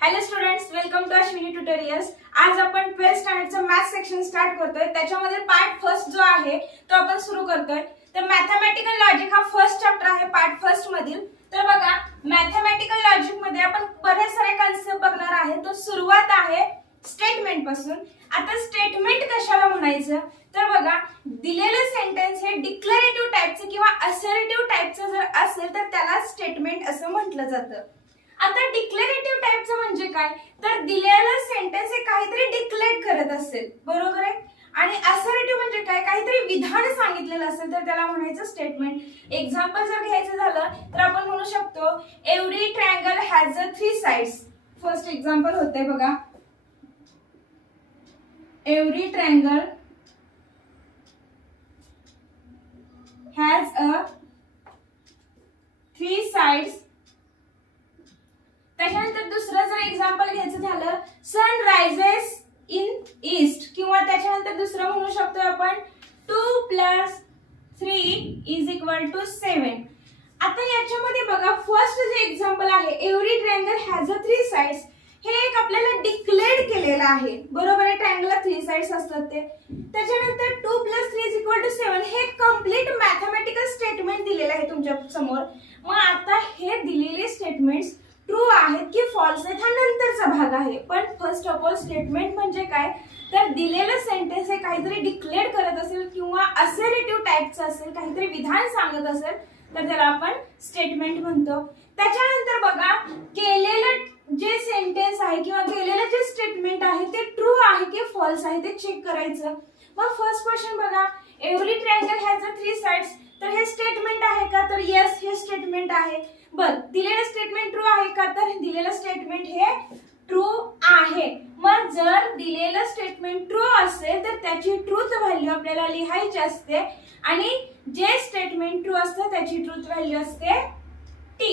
Hello students, welcome to Ashwini tutorials. आज आपण 12th स्टँडर्डचं maths section start करतोय। त्याच्यामध्ये पार्ट फर्स्ट जो आहे तो आपण सुरू करतोय। तर मॅथमॅटिकल लॉजिक हा फर्स्ट चॅप्टर आहे पार्ट फर्स्ट मधील। तर बघा, मॅथमॅटिकल लॉजिक मध्ये आपण बरेच सारे कन्सेप्ट बघणार आहे। तो सुरुवात आहे स्टेटमेंट पासून। आता स्टेटमेंट कशाला म्हणायचं तर बघा, दिलेलं सेंटेन्स हे डिक्लेरेटिव्ह टाइपचे किंवा असर्टिव्ह टाइपचं जर असेल तर त्याला स्टेटमेंट असं म्हटलं जातं। आता डिक्लेरेटिव्ह टाइपचं म्हणजे काय तर दिलेलं सेंटेन्स हे काहीतरी डिक्लेअर करत असेल, बरोबर आहे। आणि असर्टिव्ह म्हणजे काय, काहीतरी विधान सांगितलेलं असेल तर त्याला म्हणायचं स्टेटमेंट। एक्झाम्पल जर घ्यायचं झालं तर आपण म्हणू शकतो every triangle has a 3 sides. First example होते बघा, every triangle has a 3 sides. त्याच्यानंतर दुसरं जर एक्झाम्पल घ्यायचं झालं, सन रायझेस इन ईस्ट, किंवा त्याच्यानंतर दुसरं म्हणू शकतो आपण 2 + 3 = 7। आता याच्यामध्ये बघा, फर्स्ट जे एक्झाम्पल आहे every triangle has a 3 sides, हे एक आपल्याला डिक्लेअर केलेलं आहे, बरोबर आहे। ट्रायंगलला 3 साइड्स असतात ते। त्याच्यानंतर 2 + 3 = 7 हे कंप्लीट मॅथमॅटिकल स्टेटमेंट दिलेलं आहे तुमच्या समोर। मग आता हे दिलेले स्टेटमेंट्स ट्रू आहेत की फॉल्स आहेत हा नंतरचा भाग आहे। पण फर्स्ट ऑफ ऑल स्टेटमेंट म्हणजे काय तर दिलेलं सेंटेन्स हे काहीतरी डिक्लेअर करत असेल किंवा असर्टिव्ह टाइपचं असेल, काहीतरी विधान सांगत असेल तर त्याला आपण स्टेटमेंट म्हणतो। त्याच्यानंतर बघा, केलेलं जे सेंटेन्स आहे किंवा केलेलं जे स्टेटमेंट आहे ते ट्रू आहे की फॉल्स आहे ते चेक करायचं। मग फर्स्ट क्वेश्चन बघा, every triangle has a 3 sides, तर हे स्टेटमेंट आहे का तर यस हे स्टेटमेंट आहे। बर, दिलेलं स्टेटमेंट ट्रू आहे का तर दिलेलं स्टेटमेंट हे ट्रू आहे। मग जर दिलेलं स्टेटमेंट ट्रू असेल तर त्याची ट्रूथ व्हॅल्यू आपल्याला लिहायची असते, आणि जे स्टेटमेंट ट्रू असतं त्याची ट्रूथ व्हॅल्यू असते टी।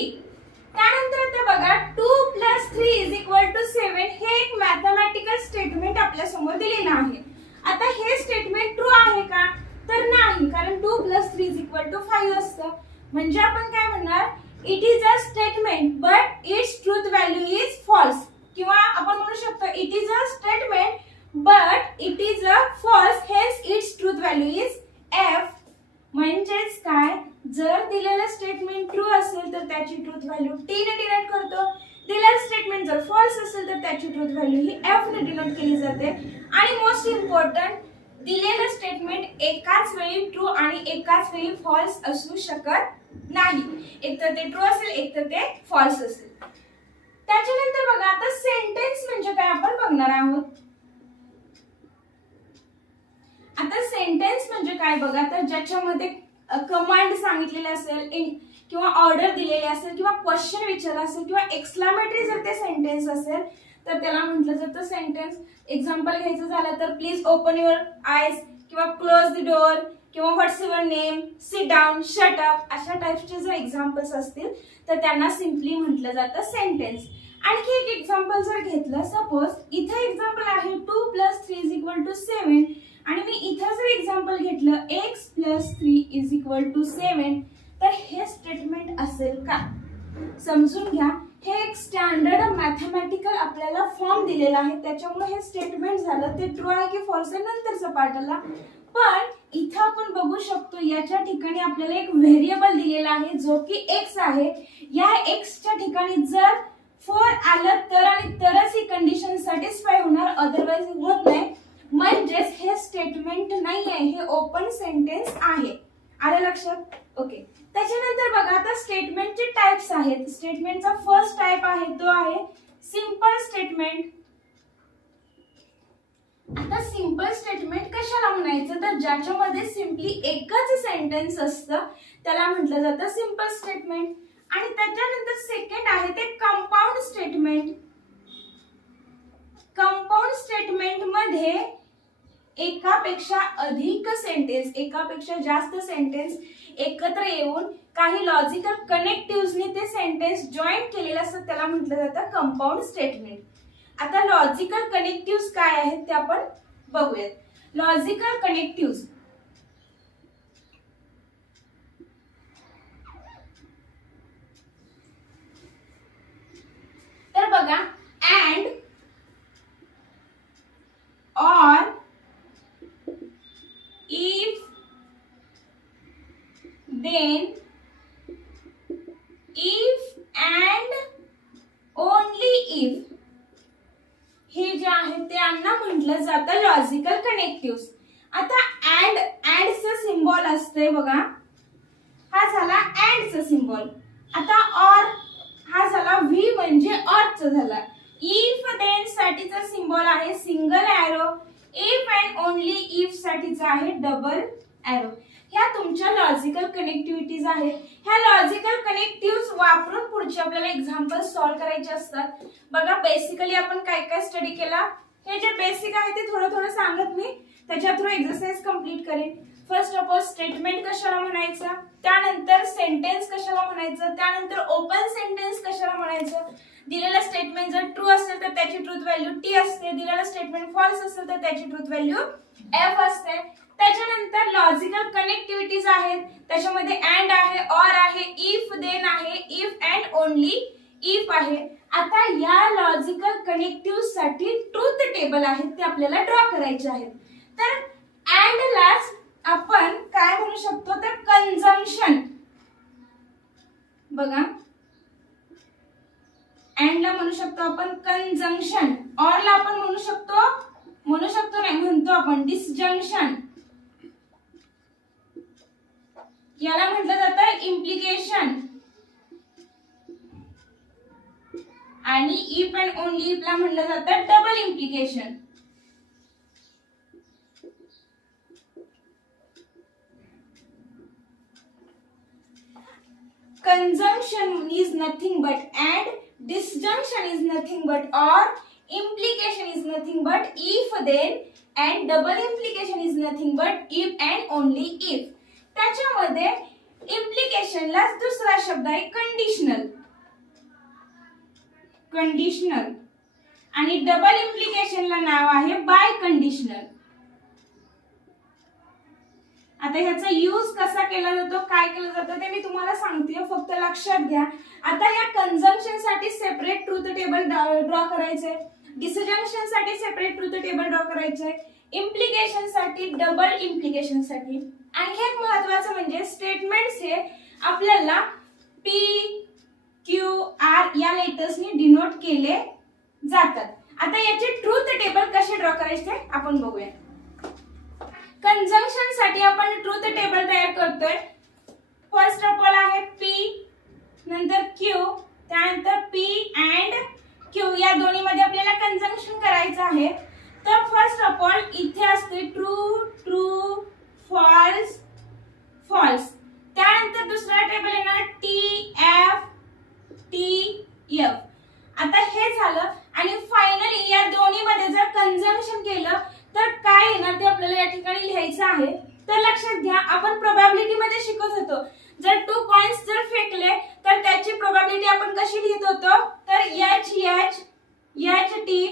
त्यानंतर आता बघा, 2 + 3 = 7 हे एक मॅथमॅटिकल स्टेटमेंट आपल्या समोर दिलेलं आहे। आता हे स्टेटमेंट ट्रू आहे का तर नाही, कारण 2 + 3 = 5 असतं। म्हणजे आपण काय म्हणणार, it is a statement but its truth value is false, किंवा आपण म्हणू शकतो it is a statement but it is a false, hence its truth value is F. म्हणजेच काय, जर दिलेलं स्टेटमेंट ट्रू असेल तर त्याची ट्रूथ व्हॅल्यू टी ने डिनोट करतो, दिलेलं स्टेटमेंट जर फॉल्स असेल तर त्याची ट्रूथ व्हॅल्यू ही एफ ने डिनोट केली जाते। आणि मोस्ट इम्पॉर्टंट, दिलेलं स्टेटमेंट एकाच वेळी ट्रू आणि एकाच वेळी फॉल्स असू शकत नाही। एक तर ते ट्रू असेल, एक तर ते फॉल्स असेल। त्याच्यानंतर बघा, आता सेंटेन्स म्हणजे काय आपण बघणार आहोत। आता सेंटेन्स म्हणजे काय बघा, तर ज्याच्यामध्ये कमांड सांगितलेली असेल किंवा ऑर्डर दिलेली असेल किंवा क्वेश्चन विचारला असेल किंवा एक्सक्लामेटरी जर ते सेंटेन्स असेल तर त्याला म्हटलं जातं सेंटेन्स। एक्झाम्पल घ्यायचं झालं तर प्लीज ओपन युअर आयज, किंवा क्लोज द डोअर, किंवा what's your name, sit down, shut up, अशा टाइपचे जर एक्झाम्पल्स असतील तर त्यांना सिम्पली म्हटलं जातं सेंटेन्स। आणखी एक एक्झाम्पल जर घेतलं, सपोज इथे एक्झाम्पल आहे 2 + 3 = 7, आणि मी इथे जर एक्झाम्पल घेतलं x + 3 = 7, तर हे स्टेटमेंट असेल का समजून घ्या। हे एक स्टँडर्ड मॅथमॅटिकल आपल्याला फॉर्म दिलेला आहे, त्याच्यामुळे हे स्टेटमेंट झालं। ते ट्रू आहे की फॉल्स आहे नंतरचा पार्ट आला। पण इथं आपण बघू शकतो याच्या ठिकाणी आपल्याला एक व्हेरिएबल दिलेला आहे जो की x आहे। या x च्या ठिकाणी जर 4 आलं तर आणि तरच ही कंडिशन सॅटिस्फाय होणार, अदरवाइज होत नाही। म्हणजेच हे स्टेटमेंट नाही आहे, हे ओपन सेंटेन्स आहे। आलं लक्षात? ओके। त्याच्यानंतर बघा, आता स्टेटमेंटचे टाइप्स आहेत। स्टेटमेंटचा फर्स्ट टाइप आहे तो आहे सिंपल स्टेटमेंट। आता सिंपल स्टेटमेंट कशाला म्हणायचं तर ज्याच्यामध्ये सिंपली एकच सेंटेन्स असतं त्याला म्हटलं जातं सिंपल स्टेटमेंट। आणि त्याच्यानंतर सेकंड आहे ते कंपाऊंड स्टेटमेंट। कंपाऊंड स्टेटमेंट मध्ये एकापेक्षा अधिक सेंटेन्स, एकापेक्षा जास्त सेंटेन्स एकत्र येऊन काही लॉजिकल कनेक्टिव्हजने ते सेंटेन्स जॉईन केलेलं असतं त्याला म्हटलं जातं कंपाऊंड स्टेटमेंट। आता लॉजिकल कनेक्टिव्हज काय आहेत ते आपण बघूयात। लॉजिकल कनेक्टिव्हज, तर बघा इफ हे जे आहे त्यांना म्हटलं जातं लॉजिकल कनेक्टिव्ह. आता अँडचं सिम्बॉल असतंय बघा, हा झाला अँडचा सिम्बॉल. आता ऑर हा झाला व्ही म्हणजे ऑरचा झाला. इफ देन साठीचा सिम्बॉल आहे single arrow. If and only if साठीचा आहे डबल एरो. ह्या तुमच्या लॉजिकल कनेक्टिव्हिटीज आहेत. ह्या लॉजिकल कनेक्टिव्ह वापरून पुढचे आपल्याला एक्झाम्पल सॉल्व्ह करायचे असतात. बघा बेसिकली आपण काय काय स्टडी केला, हे जे बेसिक आहे ते थोडं थोडं सांगत मी त्याच्या थ्रू एक्सरसाइज कंप्लीट करेन. फर्स्ट ऑफ ऑल स्टेटमेंट कशाला म्हणायचं, त्यानंतर सेंटेन्स कशाला म्हणायचं, त्यानंतर ओपन सेंटेन्स कशाला म्हणायचं. दिलेलं स्टेटमेंट जर ट्रू असेल तर त्याची ट्रूथ व्हॅल्यू टी असते, दिलेलं स्टेटमेंट फॉल्स असेल तर त्याची ट्रूथ व्हॅल्यू एफ असते. त्याच्यानंतर लॉजिकल कनेक्टिव्हिटीज आहेत, त्याच्यामध्ये अँड आहे, ऑर आहे, इफ देन आहे, इफ अँड ओनली इफ आहे. आता या लॉजिकल कनेक्टिव्ह साठी ट्रूथ टेबल आहेत ते आपल्याला ड्रॉ करायचे आहेत. तर अँड लाच आपण काय म्हणू शकतो तर कंजंक्शन. बघा अँड ला म्हणू शकतो आपण कंजंक्शन, ऑर ला आपण म्हणू शकतो नाही म्हणतो आपण डिसजंक्शन, याला म्हटलं जातं इम्प्लिकेशन, आणि इफ अँड ओनली इफ ला म्हटलं जातं double implication. Conjunction is nothing but and, disjunction is nothing but or, implication is nothing but if then, and double implication is nothing but if and only if. त्याच्यामध्ये implicationला दुसरा शब्द आहे conditional, conditional, आणि double इम्प्लिकेशनला नाव आहे by conditional. आता ह्याचा use कसा केला जातो, काय केलं जातं ते मी तुम्हाला सांगते, फक्त लक्षात घ्या. आता या कंजंक्शन साठी सेपरेट ट्रूथ टेबल ड्रॉ करायचंय, डिसजंक्शन साठी सेपरेट ट्रूथ टेबल ड्रॉ करायचंय, इम्प्लिकेशन साठी, डबल इम्प्लिकेशन साठी. आणखी एक महत्त्वाचं म्हणजे स्टेटमेंट्स हे आपल्याला पी क्यू आर या लेटर्सनी डिनोट केले जातात. आता याचे ट्रूथ टेबल कसे ड्रॉ करायचे आपण बघूया. कंजंक्शन साठी आपण ट्रूथ टेबल तयार करतोय. फर्स्ट ऑफ ऑल आहे पी, नंतर क्यू, त्यानंतर पी अँड क्यू, या दोन्ही मध्ये आपल्याला कंजंक्शन करायचं आहे. तर फर्स्ट ऑफ ऑल इथे असते ट्रू ट्रू, फॉल्स फॉल्स. त्यानंतर दुसरा टेबल येणार टी एफ टी एफ. आता हे झालं आणि फायनली या दोन्ही मध्ये जर कंजंक्शन केलं तर काय येणार ते आपल्याला या ठिकाणी लिहायचं आहे. तर लक्षात घ्या आपण प्रोबॅबिलिटी मध्ये शिकत होतो, जर 2 कॉइन्स जर फेकले तर त्याची प्रोबॅबिलिटी आपण कशी लिहित होतो तर H H, H T,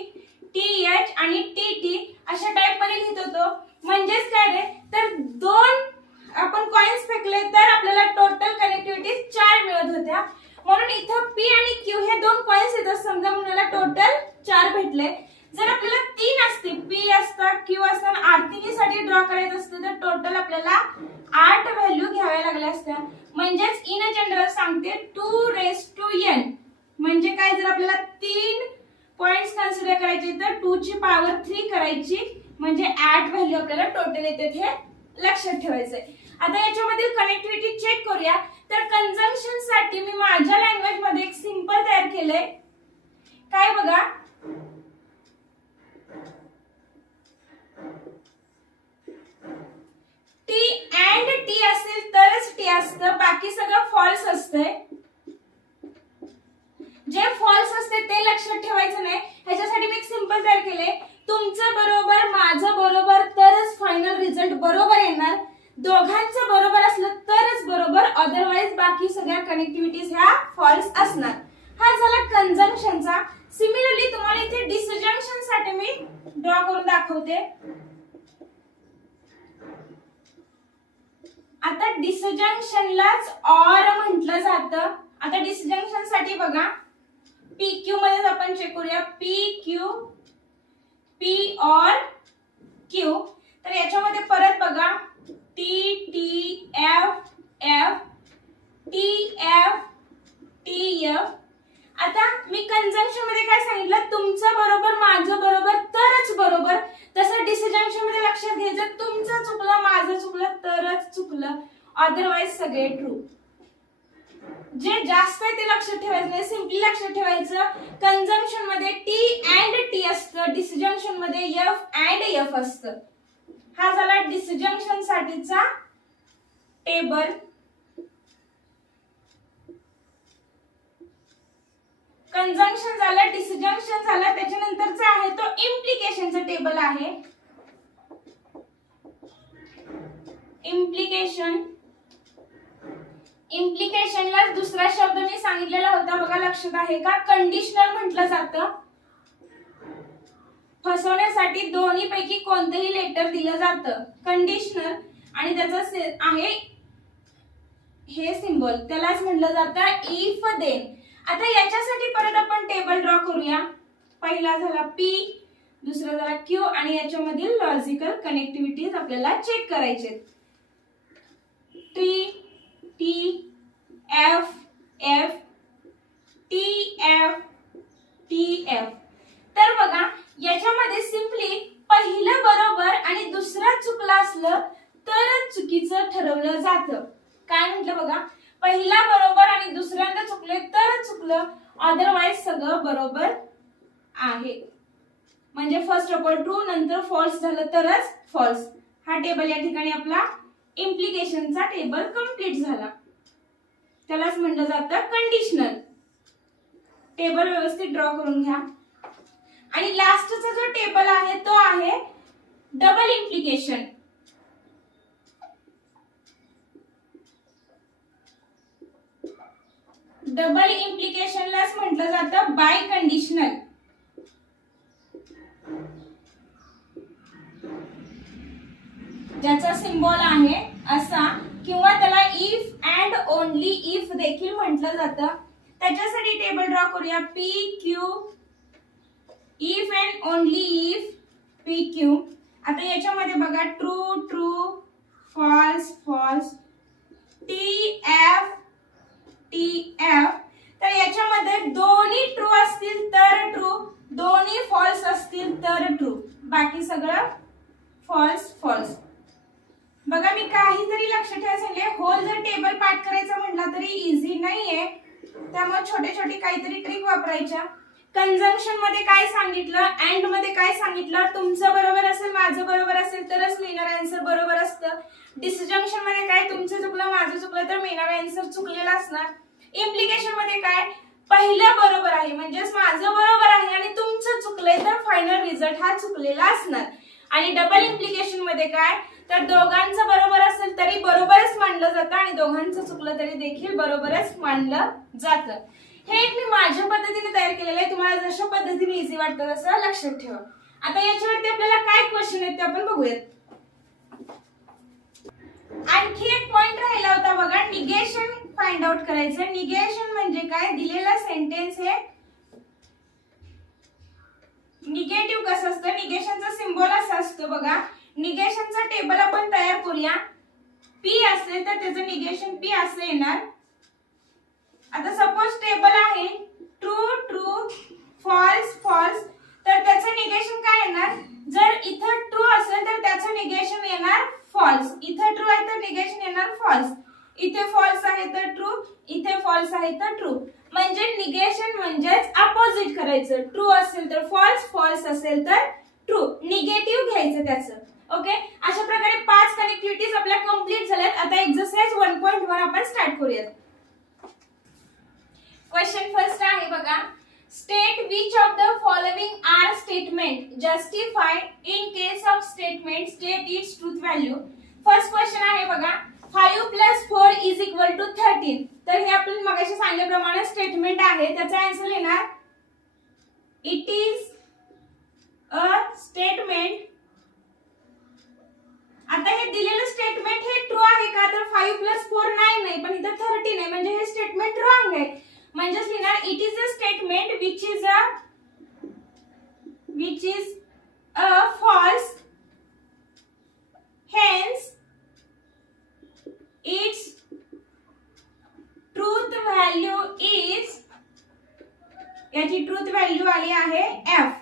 T H आणि टी टी अशा टाइप मध्ये लिहित होतो. म्हणजेच काय रे तर 2 आपण कॉइन्स फेकले तर आपल्याला टोटल कनेक्टिव्हिटी 4 मिळत होत्या. म्हणून इथं पी आणि क्यू हे 2 कॉइन्स येतात, समजा आपल्याला टोटल 4 भेटले. जर आपल्याला 3 असते, पी असता क्यू असता आरतीसाठी ड्रॉ करायचं असतं तर टोटल आपल्याला 8 व्हॅल्यू घ्याव्या लागल्या असत्या. म्हणजेच इन जनरल सांगते 2n, म्हणजे काय जर आपल्याला 3 पॉइंट्स कन्सिडर करायचे तर 2 ची पॉवर 3 करायची, म्हणजे 8 व्हॅल्यू आपल्याला टोटल येते हे लक्षात ठेवायचंय. आता याच्यामधील कनेक्टिव्हिटी चेक करूया. तर कंजंक्शन साठी मी माझ्या लँग्वेज मध्ये एक सिंपल तयार केलंय. काय बघा, टी अँड टी असेल तरच टी असतं, बाकी सगळं फॉल्स असतंय. जे फॉल्स असते ते लक्षात ठेवायचं नाही. ह्याच्यासाठी मी एक सिंपल तयार केले, तुमचं बरोबर माझं बरोबर तरच फायनल रिझल्ट बरोबर येणार, दोघांचं बरोबर असलं तरच बरोबर, अदरवाइज बाकी सगळ्या कनेक्टिव्हिटीज ह्या फॉल्स असणार. हा झाला कंजंक्शनचा. सिमिलरली तुम्हाला इथे डिसजंक्शन साठी मी ड्रॉ करून दाखवते. आता डिसजंक्शनलाच ऑर म्हटलं जातं. आता डिसजंक्शन साठी बघा पी क्यू मध्ये आपण चेक करूया, P Q, P or Q. तर याच्यामध्ये परत बघा T T F F, T F T F. आता मी कंजंक्शन मध्ये काय सांगितलं, तुमचं बरोबर माझं बरोबर तरच बरोबर. तसं डिसजंक्शन मध्ये लक्षात घ्यायचं, तुमचं चुकलं माझं चुकलं तरच चुकलं, अदरवाइज सगळे ट्रू. जे जास्त आहे ते लक्षात ठेवायचं नाही, सिम्पली लक्षात ठेवायचं. कंजंक्शन मध्ये टी अँड टी असतं, डिसजंक्शन मध्ये एफ अँड एफ असतं. हा झाला डिसजंक्शन साठीचा टेबल. कंजंक्शन झालं, डिसजंक्शन झालं, त्याच्यानंतरचा आहे तो इम्प्लिकेशनचा टेबल आहे. इम्प्लिकेशन. इम्प्लिकेशनला दुसरा शब्द मी सांगितलेला होता बघा, लक्षात आहे का? कंडिशनल म्हटलं जातं. फसवण्यासाठी दोन्ही पैकी कोणतेही लेटर दिलं जातं. कंडिशनल आणि त्याचं आहे हे सिंबल, त्यालाच म्हटलं जातं इफ देन. आता याच्यासाठी परत आपण टेबल ड्रॉ करूया. पहिला झाला पी, दुसरा झाला क्यू आणि याच्यामधील लॉजिकल कनेक्टिव्हिटीज आपल्याला चेक करायचे. T T F F T F T F. तर बघा याच्यामध्ये सिंपली पहिलं बरोबर आणि दुसरं चुकलं असलं तरच चुकीचं ठरवलं जातं. काय म्हटलं बघा, पहिला बरोबर आणि दुसऱ्यांदा चुकले तरच चुकलं, अदरवाइज सगळं बरोबर आहे. म्हणजे फर्स्ट ऑफ ऑल ट्रू, नंतर फॉल्स झालं तरच फॉल्स. हा टेबल या ठिकाणी आपला इम्प्लिकेशनचा टेबल कंप्लीट झाला. त्यालाच म्हटलं जातं कंडिशनल. टेबल व्यवस्थित ड्रॉ करून घ्या. आणि लास्टचा जो टेबल आहे तो आहे डबल इम्प्लिकेशन. डबल इम्प्लिकेशनलाच म्हटलं जातं बाय कंडिशनल. ज्याचा सिंबल आहे असा, किंवा त्याला इफ अँड ओनली इफ देखील म्हटलं जातं. त्याच्यासाठी टेबल ड्रॉ करूया. P Q, if and only if P Q. आता याच्यामध्ये बघा true true, false false, T F T F. तर याच्यामध्ये दोन्ही ट्रू असतील तर ट्रू, दोन्ही फॉल्स असतील तर ट्रू, बाकी सगळं फॉल्स फॉल्स. बघा मी काहीतरी लक्षात ठेवायचं, होल जर टेबल पाठ करायचा म्हटला तरी इझी नाहीये, त्यामुळे छोटे छोटे काहीतरी ट्रिक वापरायच्या. कंजंक्शन मध्ये काय सांगितलं, अँड मध्ये काय सांगितलं, तुमचं बरोबर असेल माझं बरोबर असेल तरच मिळणार आन्सर बरोबर असतं. डिसजंक्शन मध्ये काय, तुमचं चुकलं माझं चुकलं तर मिळणार आन्सर चुकलेला असणार. इम्प्लिकेशन मध्ये काय, पहिलं बरोबर आहे म्हणजेच माझं बरोबर आहे आणि तुमचं चुकलंय तर फायनल रिझल्ट हा चुकलेला असणार. आणि डबल इम्प्लिकेशन मध्ये काय, तर दोघांचं बरोबर असेल तरी बरोबरच मानलं जातं आणि दोघांचं चुकलं तरी देखील बरोबरच मानलं जातं. हे एक मी माझ्या पद्धतीने तयार केलेलं आहे, तुम्हाला जशा पद्धतीने इझी वाटतं तसं लक्षात ठेवा. आता याच्यावरती आपल्याला काय क्वेश्चन आहेत ते आपण बघूयात. आणखी एक पॉइंट राहिला होता बघा, निगेशन फाइंड आउट करायचं. निगेशन म्हणजे काय, दिलेला सेंटेन्स हे निगेटिव्ह कसं असतं, निगेशनचा सिंबल असा असतो बघा. निगेशनचा टेबल आपण तयार करूया. पी असेल तर त्याचं निगेशन पी असं येणार. आता सपोज टेबल आहे ट्रू ट्रू, फॉल्स फॉल्स, तर त्याचं निगेशन काय येणार, जर इथं ट्रू असेल तर त्याचं निगेशन येणार फॉल्स. इथं ट्रू आहे तर निगेशन येणार फॉल्स. इथे फॉल्स आहे तर ट्रू, इथे फॉल्स आहे तर ट्रू. म्हणजे निगेशन म्हणजेच अपोजिट करायचं. ट्रू असेल तर फॉल्स, फॉल्स असेल तर ट्रू, निगेटिव्ह घ्यायचं त्याचं. ओके, अशा प्रकारे 5 कनेक्टिव्हिटीज आपल्या कंप्लीट झाल्यात. आता एक्सरसाइज 1.1 आपण स्टार्ट करूयात. क्वेश्चन फर्स्ट आहे बघा, state which of the following are statement justified in case of statement state its truth value. First question आहे बघा, 5 + 4 = 13. तर हे आपण मगाशी सांगितल्याप्रमाणे स्टेटमेंट आहे, त्याचा आन्सर येणार इट इज अ स्टेटमेंट. आता हे दिलेलं स्टेटमेंट हे ट्रू आहे का, तर 5 + 4 नाही, पण इथं 13 आहे म्हणजे हे स्टेटमेंट रॉंग आहे. म्हणजेच लिहिणार it is a statement which is a false, hence its truth value is value आली आहे f.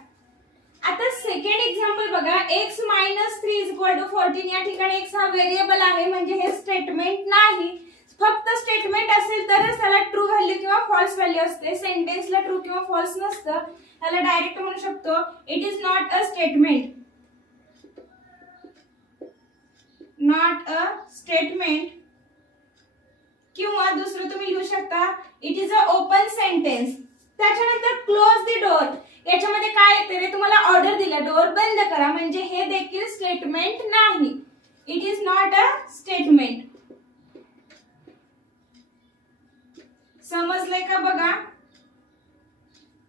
आता सेकंड एक्झाम्पल बघा, x - 3 = 14. या ठिकाणी x हा व्हेरिएबल आहे म्हणजे हे स्टेटमेंट नाही. फक्त स्टेटमेंट असेल तरच त्याला ट्रू व्हॅल्यू किंवा फॉल्स व्हॅल्यू असते. सेंटेन्सला ट्रू किंवा फॉल्स नसतं. त्याला डायरेक्ट म्हणू शकतो it is not a statement. Not a statement. किंवा दुसरं तुम्ही लिहू शकता it is a open sentence. त्याच्यानंतर क्लोज द डोर. याच्यामध्ये काय येते रे, तुम्हाला ऑर्डर दिला डोर बंद करा म्हणजे हे देखील स्टेटमेंट नाही. It is not a statement. समजलंय का बघा.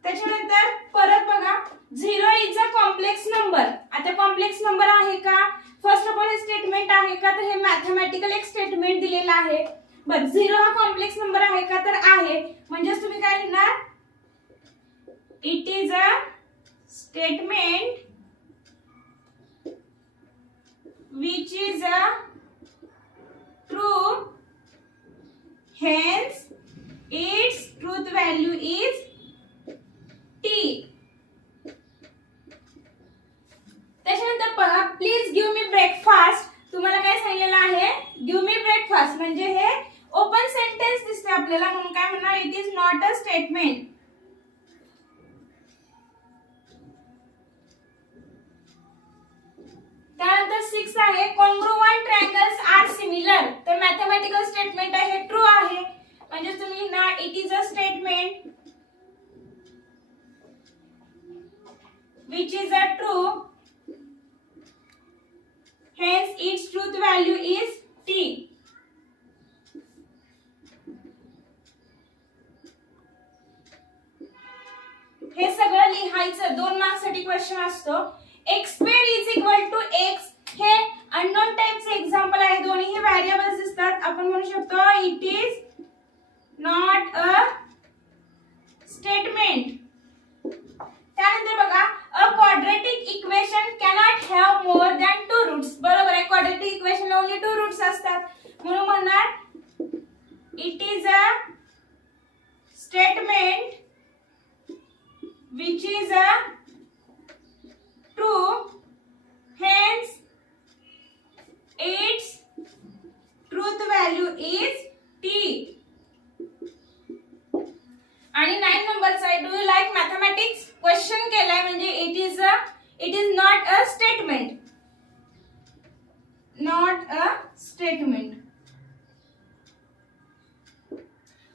त्याच्यानंतर परत बघा 0 इज अ कॉम्प्लेक्स नंबर. आता कॉम्प्लेक्स नंबर आहे का, फर्स्ट ऑफ ऑल हे स्टेटमेंट आहे का, तर हे मॅथमॅटिकल एक स्टेटमेंट दिलेलं आहे. बघ 0 हा कॉम्प्लेक्स नंबर आहे का, तर आहे. म्हणजे तुम्ही काय लिहिणार, it is a statement which is a true, hence its truth value is t. त्याच्यानंतर पहा प्लीज गिव्ह मी ब्रेकफास्ट. तुम्हाला काय सांगितलेलं आहे, गिव्ह मी ब्रेकफास्ट म्हणजे हे ओपन सेंटेन्स दिसते आपल्याला म्हणून काय म्हणणार, it is not a statement. त्यानंतर 6 आहे कॉन्ग्रुएंट ट्रायंगल्स आर सिमिलर. तर मॅथमॅटिकल स्टेटमेंट आहे, हे ट्रू आहे म्हणजे तुम्ही ना it is a statement which is a true, hence its truth value is t. हे सगळं लिहायचं, 2 मार्क्स साठी क्वेश्चन असतो. x square is equal to x हे अननोन टाइपचे एक्झाम्पल आहे. दोन्ही हे व्हेरिएबल्स दिसतात. आपण म्हणू शकतो it is not a statement. त्यानंतर बघा a quadratic equation cannot have more than 2 roots. बरोबर आहे, क्वाड्रेटिक इक्वेशन ओन्ली 2 रूट्स असतात म्हणून म्हणणार it is a statement which is a true, hence its truth value is t. आणि 9 नंबरचा आहे do you like mathematics. Question केलाय म्हणजे it is not a statement. Not a statement.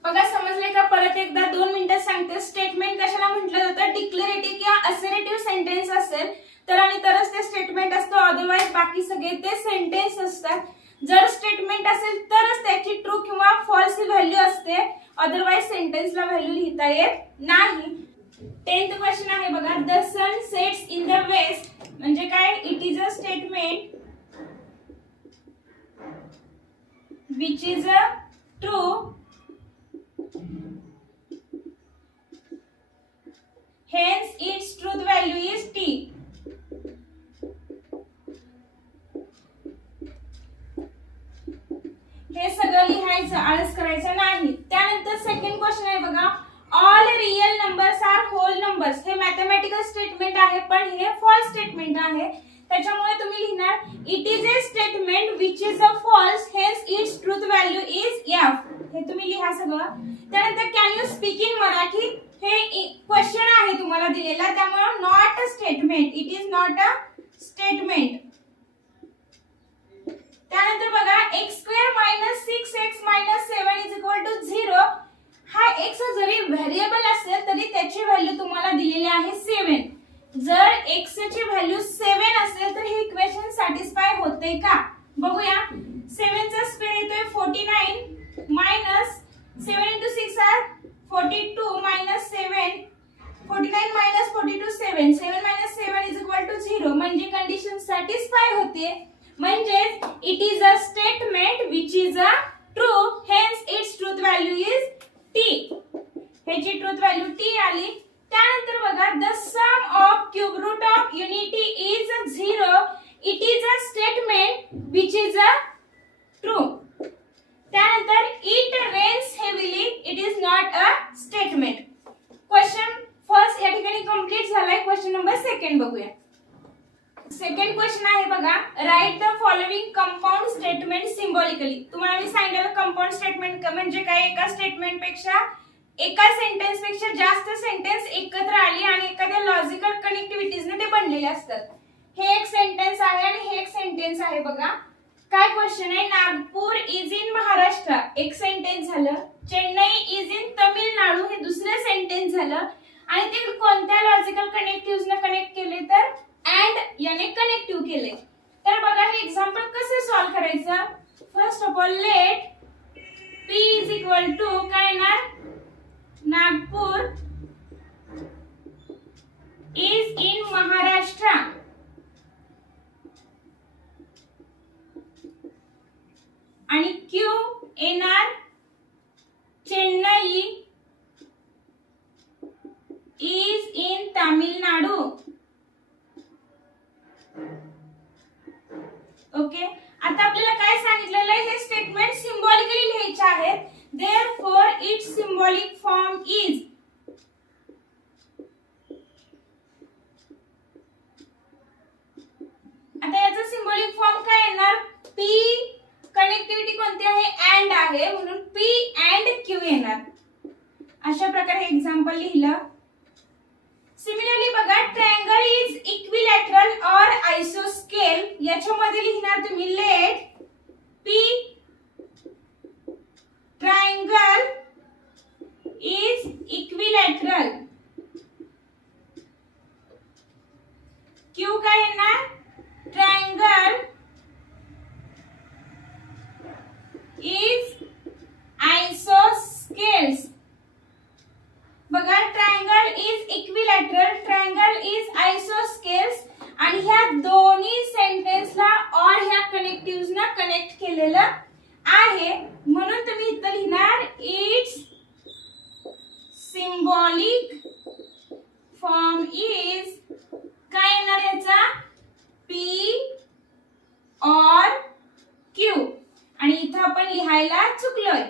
बघा समजले का, परत एकदा 2 मिनिटात सांगते. स्टेटमेंट कशाला म्हटलं जातं, डिक्लेरेटिव्ह किंवा असरेटिव्ह सेंटेन्स असेल तर आणि तरच ते स्टेटमेंट असतं, अदरवाइज बाकी सगळे ते सेंटेन्स असतात. जर स्टेटमेंट असेल तरच त्याची ट्रू किंवा फॉल्स व्हॅल्यू असते, अदरवाइज सेंटेन्सला व्हॅल्यू लिहिता येत नाही. 10th क्वेश्चन आहे बघा, the sun sets in the west म्हणजे काय, it is a statement which is a true, hence its truth value is t. हे सगळं लिहायचं, आळस करायचं नाही. त्यानंतर सेकंड क्वेश्चन आहे बघा, all real numbers are whole numbers. हे मॅथमॅटिकल स्टेटमेंट आहे पण हे फॉल्स स्टेटमेंट आहे. त्याच्यामुळे तुम्ही लिहिणार it is a statement which is a false, hence its truth value is f. हे तुम्ही लिहा सगळं. त्यानंतर can you speak in Marathi. हे क्वेश्चन आहे तुम्हाला दिलेला, त्यामुळे not a statement, it is not a statement. त्यानंतर बघा x² - 6x - 7 = 0. हा x जरी व्हेरिएबल असेल तरी त्याची व्हॅल्यू तुम्हाला दिलेली आहे 7. जर x ची व्हॅल्यू 7 असेल तर हे इक्वेशन सॅटिस्फाय होते का बघूया. 7 चा स्क्वेअर येतोय 49 - 7 * 6 are 42 - 7 49 - 42 7 7 - 7 = 0 म्हणजे कंडिशन सॅटिस्फाय होते. म्हणजे it is a statement which is a true, hence its truth value is t. ह्याची ट्रूथ व्हॅल्यू t आली. त्यानंतर बघा the sum of cube root of unity is 0. It is a statement which is a complete झालाय. Question number 2 बघूया. Second question आहे बघा, write the following compound statement symbolically. तुम्हाला मी सांगितलं कंपाऊंड स्टेटमेंट म्हणजे काय, एका स्टेटमेंट पेक्षा एका सेंटेन्स पेक्षा जास्त सेंटेन्स एकत्र आली आणि एखाद्या लॉजिकल कनेक्टिव्हिटीजने ते बनलेले असतात. हे एक सेंटेन्स आहे आणि हे एक सेंटेन्स आहे बघा. काय क्वेश्चन आहे, नागपूर इज इन महाराष्ट्र एक सेंटेन्स झालं, चेन्नई इज इन तमिळनाडू हे दुसरं सेंटेन्स झालं आणि ते कोणत्या लॉजिकल कनेक्टिव्हने कनेक्ट केले तर अँड याने कनेक्टिव्ह केले. तर बघा हे एक्झाम्पल कसं सॉल्व्ह करायचं. First of all let P is equal to काय ना, नागपूर इज इन महाराष्ट्र आणि Q येणार Chennai is in Tamil Nadu. Okay, आता आपल्याला काय सांगितलेलं आहे, हे स्टेटमेंट सिम्बॉलिकली लिहायचे आहेत. Therefore it's symbolic form is. आता याचा सिम्बॉलिक फॉर्म काय येणार, P कनेक्टिव्हिटी कोणती आहे, अँड आहे म्हणून P अँड Q येणार. अशा प्रकारे एक्झाम्पल लिहिलं. सिमिलरली बघा, ट्रायंगल इज इक्विलॅटरल और आयसोस्केल. याच्यामध्ये लिहिणार तुम्ही let P triangle is equilateral. Q काय येणार, ट्रायंगल इज आयसोस्केल्स. बघा, triangle is equilateral, triangle is isosceles आणि ह्या दोन्ही सेंटेन्सला और ह्या कनेक्टिव्हजना कनेक्ट केलेलं आहे म्हणून तुम्ही इथं लिहिणार इट्स सिम्बॉलिक फॉर्म इज काय येणार याचा, P और Q. आणि इथं आपण लिहायला चुकलोय,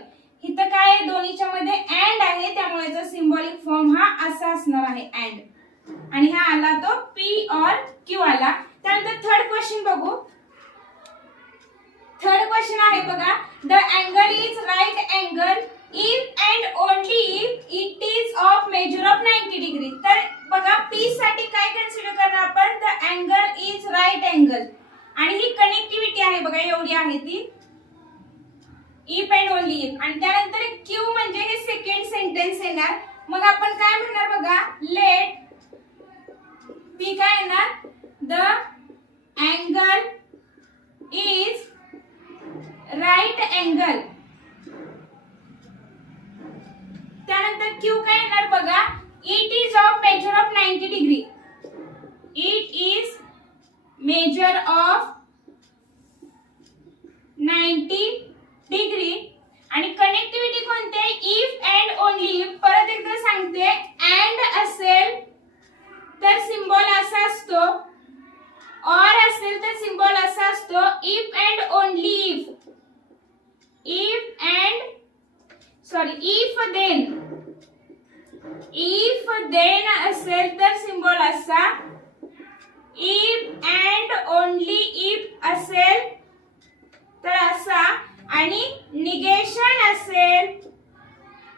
इथं काय आहे, दोन्हीच्या मध्ये अँड आहे त्यामुळे याचा सिम्बॉलिक फॉर्म हा असा असणार आहे अँड, आणि हा आला तो P और Q आला. त्यानंतर थर्ड क्वेश्चन बघू. थर्ड क्वेश्चन आहे बघा, the angle is right angle if and only if it is of measure of 90 degree. तर बघा P साठी काय कन्सिडर करणार आपण, the angle is right angle आणि ही कनेक्टिव्हिटी आहे बघा एवढी आहे ती, इफ अँड ओनली इफ. आणि त्यानंतर Q म्हणजे हे सेकंड सेंटेन्स येणार. मग आपण काय म्हणणार बघा, लेट P काय येणार, the angle is right angle. त्यानंतर Q काय येणार बघा, it is of measure of 90 degree. It is measure of 90 degree. आणि कनेक्टिव्हिटी कोणते, इफ अँड ओनली इफ. परत एकदा सांगते, अँड असेल तर सिम्बॉल असा असतो, और असेल तर सिम्बॉल असा असतो, if and only if. If then असेल तर सिम्बॉल असा, इफ अँड ओनली इफ असेल तर असा, आणि निगेशन असेल,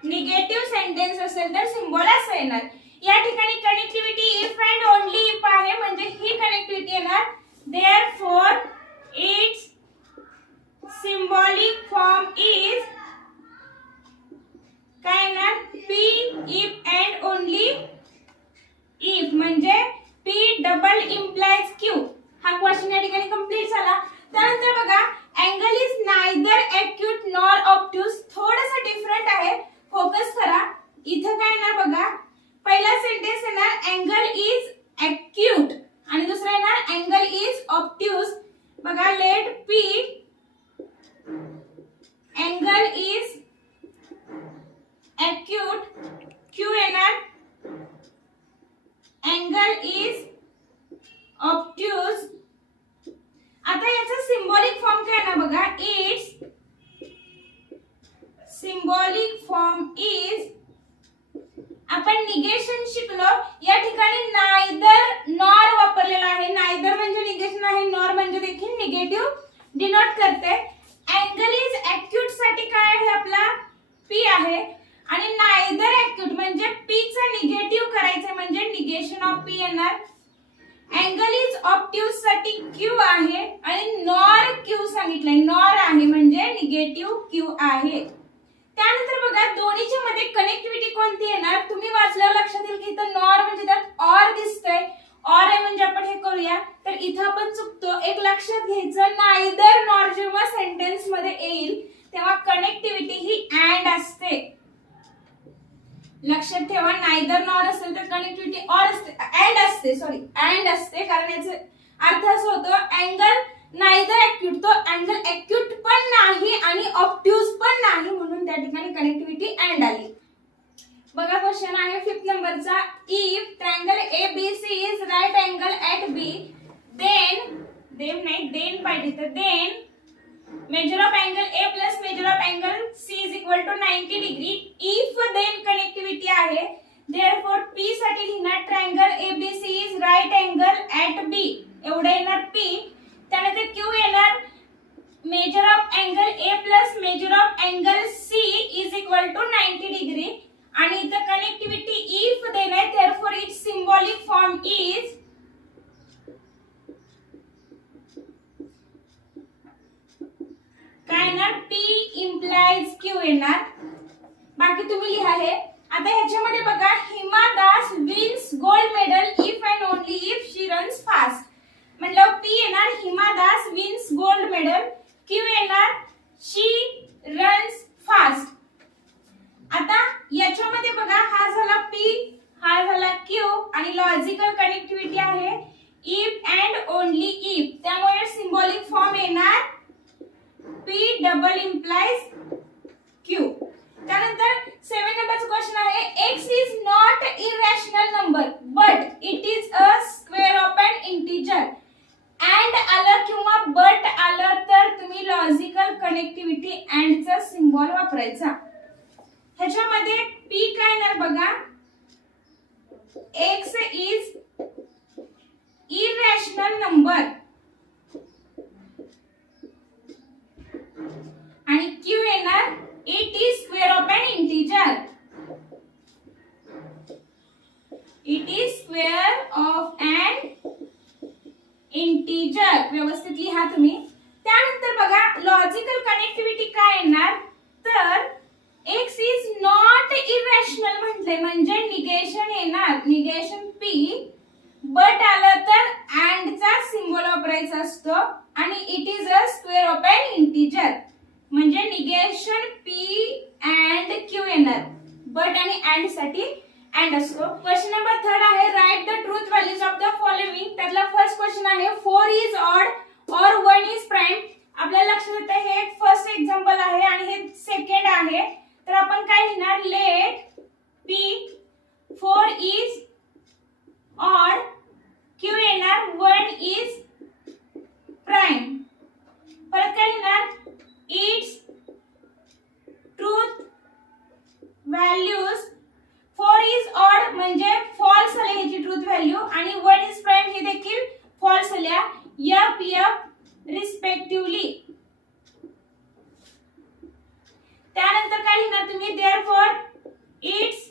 निगेटिव्ह सेंटेन्स असेल तर सिम्बॉल असा येणार. या ठिकाणी connectivity if and only if आहे म्हणजे ही कनेक्टिव्हिटी येणार. Therefore it's symbolic form is काय येणार, P if and only if म्हणजे P डबल इम्प्लाइज Q. हा क्वेश्चन या ठिकाणी कंप्लीट झाला. त्यानंतर बघा, angle is neither acute nor obtuse. थोडंसं डिफरंट आहे, फोकस करा. इथं काय येणार बघा, पहिला सेंटेन्स येणार अँगल इज ॲक्यूट आणि दुसरा येणार अँगल इज ऑब्ट्यूज. बघा, let P angle is acute, Q येणार अँगल इज ऑब्ट्यूज. आता याचा सिम्बॉलिक फॉर्म काय ना बघा, इट्स सिम्बॉलिक फॉर्म इज. आपण निगेशन शिकलो, या ठिकाणी ऑफ पी येणार. अँगल इज ऑब्ट्यूज साठी क्यू आहे आणि नॉर क्यू सांगितलंय. नॉर आहे म्हणजे निगेटिव्ह क्यू आहे. त्यानंतर बघा दोन्हीच्या मध्ये कनेक्टिव्हिटी कोणती येणार. तुम्ही वाचल्यावर लक्षात येईल की इथं नॉर म्हणजे त्यात ऑर दिसतंय. ऑर आहे म्हणजे आपण हे करूया. तर इथं आपण चुकतो. एक लक्षात घ्यायचं, नायदर नॉर जेव्हा सेंटेन्स मध्ये येईल तेव्हा कनेक्टिव्हिटी ही अँड असते. लक्षात ठेवा, नायदर नॉर असेल तर कनेक्टिव्हिटी ऑर असते, अँड असते. सॉरी, अँड असते. कारण याचा अर्थ असं होतो अँगल नायदर ॲक्यूट, तो अँगल ॲक्यूट पण नाही आणि ऑब्ट्यूज पण नाही, म्हणून त्या ठिकाणी कनेक्टिव्हिटी अँड आली. बघा क्वेश्चन आहे 5th नंबरचा. If triangle ABC is right angle at B, then पाहिजे तर then measure of angle A plus measure of angle C is equal to 90 degree. If then connectivity आहे, therefore P साठी लिहिणार triangle ABC is right angle at B. एवढे येणार P. त्यानंतर Q येणार measure of angle A plus measure of angle C is equal to 90 degree. आणि इथं connectivity if then आहे, therefore its symbolic form is काय येणार. P implies Q येणार. बाकी तुम्ही लिहा हे. आता ह्याच्यामध्ये बघा, Hima Das wins gold medal if and only if she runs fast. मतलब P येणार Hima Das wins gold medal. Q येणार शी रन्स फास्ट. आता याच्यामध्ये बघा, हा झाला P, हा झाला Q आणि लॉजिकल कनेक्टिव्हिटी आहे इफ अँड ओनली इफ. त्यामुळे सिंबॉलिक फॉर्म येणार P डबल implies Q. त्यानंतर 7 नंबरचा क्वेश्चन आहे. X is not irrational number but it is a square of an integer. And आलं किंवा but आलं तर तुम्ही लॉजिकल कनेक्टिव्हिटी and चा सिम्बॉल वापरायचा. ह्याच्यामध्ये P काय येणार बघा. X is irrational number आणि Q येणार it is square of an integer. It is square of an integer. व्यवस्थित लिहा तुम्ही. त्यानंतर बघा लॉजिकल कनेक्टिव्हिटी काय येणार तर X is not irrational म्हटले म्हणजे निगेशन येणार. निगेशन P, बट आलं तर and चा सिम्बॉल वापरायचा असतो आणि it is a square of an integer म्हणजे निगेशन P and Q येणार. बट आणि अँड साठी अँड असतो. क्वेश्चन नंबर 3 आहे. Write the truth values of the following. त्यातला फर्स्ट क्वेश्चन आहे 4 इज ऑड और 1 इज प्राइम. आपल्याला लक्षात येतं हे फर्स्ट एक्झाम्पल आहे आणि हे सेकंड आहे. तर आपण काय लिहिणार. Let P 4 is odd, Q येणार 1 इज प्राइम. परत काय लिहिणार. Its truth values 4 is odd म्हणजे फॉल्स आले ह्याची ट्रूथ व्हॅल्यू आणि 1 इज प्राइम हे देखील फॉल्स आल्या F रिस्पेक्टिव्हली. त्यानंतर काय लिहिणार तुम्ही. Therefore it's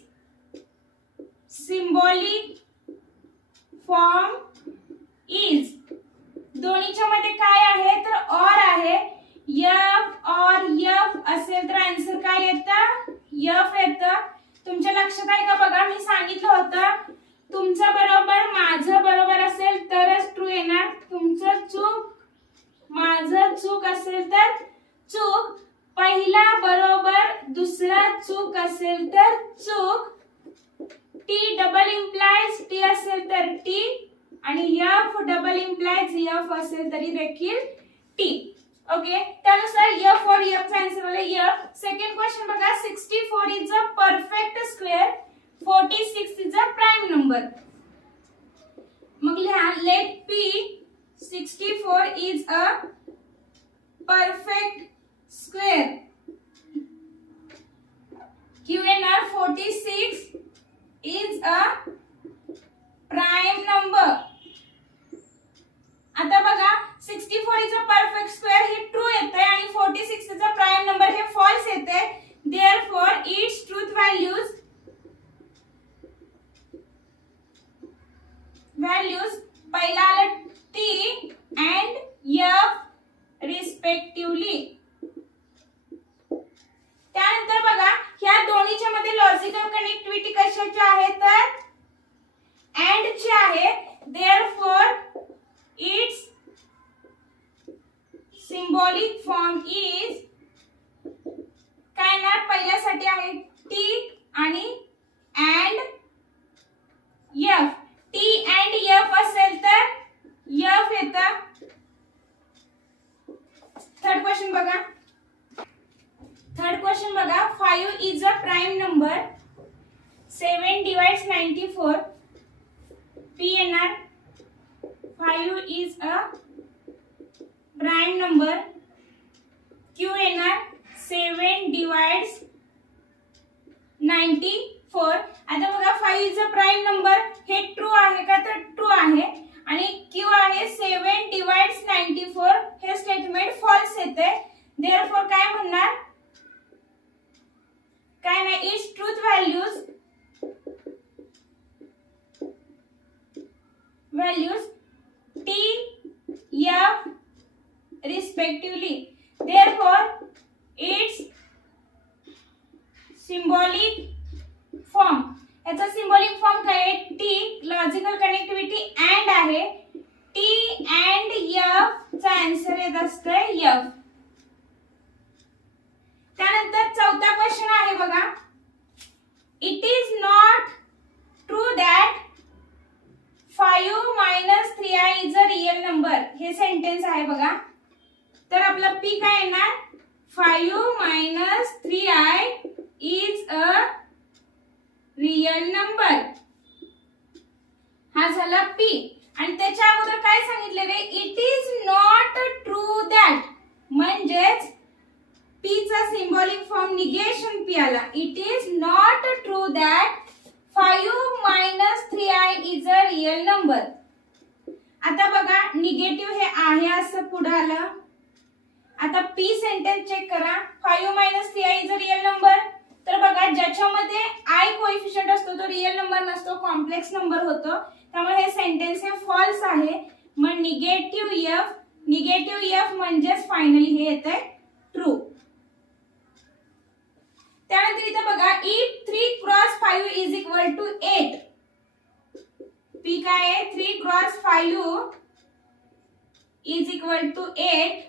symbolic form is. दोन्हीच्या मध्ये काय आहे तर ऑर आहे. F और F असेल तर आन्सर काय येतं F येतं. तुमच्या लक्षात आहे का बघा, मी सांगितलं होतं तुमचं बरोबर माझं बरोबर असेल तरच ट्रू येणार. तुमचं चूक माझं चूक असेल तर चूक. पहिला बरोबर दुसरा चूक असेल तर चूक. T डबल इम्प्लाइज T असेल तर T आणि F डबल इम्प्लाइज F असेल तरी देखील T. ओके, त्यानुसार F और F चा आन्सर आला F. सेकंड क्वेश्चन बघा. 64 is a perfect square, 46 is a prime number. मग लिहा let P 64 is a perfect square. Q येणार 46 इज अ प्राइम नंबर. आता बघा 64 इज अ परफेक्ट स्क्वेअर हे ट्रू येते आणि 46 इज अ प्राइम नंबर हे फॉल्स येते. Therefore it's truth values values पहिला आलं टी अँड एफ रिस्पेक्टिव्हली. त्यानंतर बघा ह्या दोन्हीच्या मध्ये लॉजिकल कनेक्टिव्हिटी कशाची आहे तर अँड ची आहे. Therefore it's symbolic form is काय ना पहिल्यासाठी आहे टी आणि and F. T and F असेल तर एफ येतं. थर्ड क्वेश्चन बघा. 5 is a prime number. 7 divides 94. P येणार. 5 is a prime number. Q येणार. 7 divides 94. आता बघा 5 is a prime number. हे ट्रू आहे का तर ट्रू आहे आणि Q आहे 7 divides 94. हे स्टेटमेंट फॉल्स येते. देअरफॉर काय म्हणणार काय नाही it's truth values T F respectively. Therefore it's symbolic form. याचा सिम्बॉलिक फॉर्म काय आहे टी. लॉजिकल कनेक्टिव्हिटी अँड आहे. टी अँड एफ चा आन्सर येत असतोय एफ. त्यानंतर चौथा क्वेश्चन आहे बघा. It is not true that 5 minus 3i is a real number. हे सेंटेन्स आहे बघा. तर आपला पी काय येणार 5 minus 3i is a real number. हा झाला पी. आणि त्याच्या अगोदर काय सांगितलेले it is not true that म्हणजेच P चा सिम्बॉलिक फॉर्म निगेशन P आला. It is not true that 5 minus 3i is a real number. आता बघा निगेटिव्ह हे आहे असं पुढे आलं. आता P सेंटेन्स चेक करा. 5 minus 3i is a real number. तर बघा ज्याच्यामध्ये i कोएफिशिएंट असतो तो रियल नंबर नसतो कॉम्प्लेक्स नंबर होतो. त्यामुळे हे सेंटेन्स हे फॉल्स आहे. मग निगेटिव्ह एफ म्हणजेच फायनली हे येतंय ट्रू. त्यानंतर इथे बघा if 3 cross 5 is equal to 8. P काय आहे 3 cross 5 is equal to 8.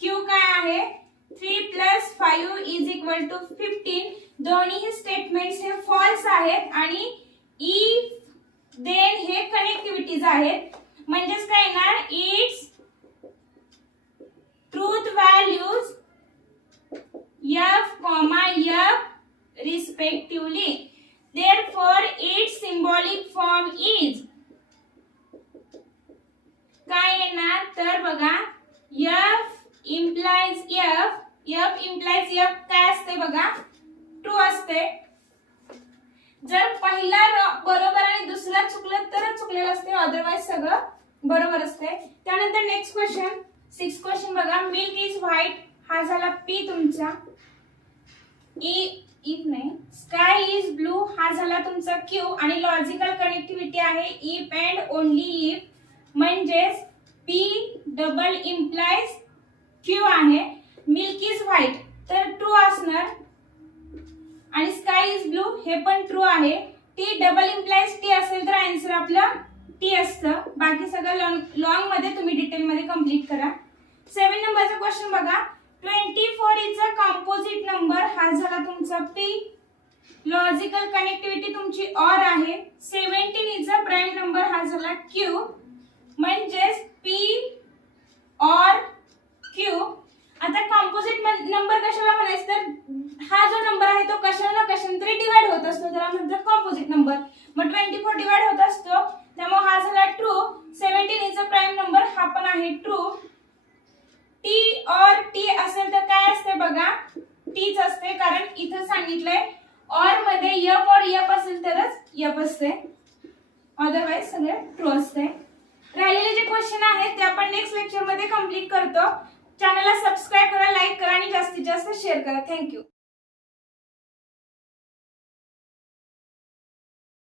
Q काय आहे 3 प्लस 5 इज इक्वल टू 15. दोन्ही स्टेटमेंट्स हे फॉल्स आहेत आणि इफ देन हे कनेक्टिव्हिटीज आहेत. म्हणजेच काय येणार it's truth values f, f respectively. Therefore, its symbolic form is काय येणार तर बघा f implies f काय असते बघा ट्रू असते. जर पहिला बरोबर आणि दुसरा चुकलं तरच चुकलेलं असते अदरवाइज सगळं बरोबर असते. त्यानंतर नेक्स्ट क्वेश्चन 6 क्वेश्चन बघा. मिल्क इज व्हाईट हा झाला पी तुमचा. इफ नाही स्काय इज ब्लू हा झाला तुमचा क्यू आणि लॉजिकल कनेक्टिव्हिटी आहे इफ अँड ओनली इफ म्हणजेच पी डबल इम्प्लाइज क्यू आहे. मिल्क इज व्हाईट तर ट्रू असणार आणि स्काय इज ब्लू हे पण ट्रू आहे. टी डबल इम्प्लाइज टी असेल तर आन्सर आपलं टी असतं. बाकी सगळं लॉंग मध्ये तुम्ही डिटेल मध्ये कंप्लीट करा. 7 नंबरचा क्वेश्चन बघा. 24 इज अ कंपोजिट नंबर हा झाला तुमचा पी. लॉजिकल कनेक्टिव्हिटी तुमची ऑर आहे. 17 इज अ प्राइम नंबर हा झाला क्यू म्हणजेच पी ऑर क्यू. आता कंपोजिट नंबर कशाला म्हणायचं तर हा जो नंबर आहे तो कशाला कशाने तरी डिवाइड होत असतो त्याला म्हणतात कंपोजिट नंबर. मग 24 डिवाइड होत असतो त्यामुळे हा झाला true. 17 is a prime number हा पण आहे ट्रू. टी और टी असेल तर काय असते बघा टीच असते कारण इथं सांगितलंय और मध्ये एफ और एफ असेल तरच एफ असते अदरवाइज सगळे ट्रू असते. राहिलेले जे क्वेश्चन आहेत ते आपण नेक्स्ट लेक्चर मध्ये कंप्लीट करतो. चॅनलला सबस्क्राइब करा, लाईक करा आणि जास्तीत जास्त शेअर करा. थँक्यू.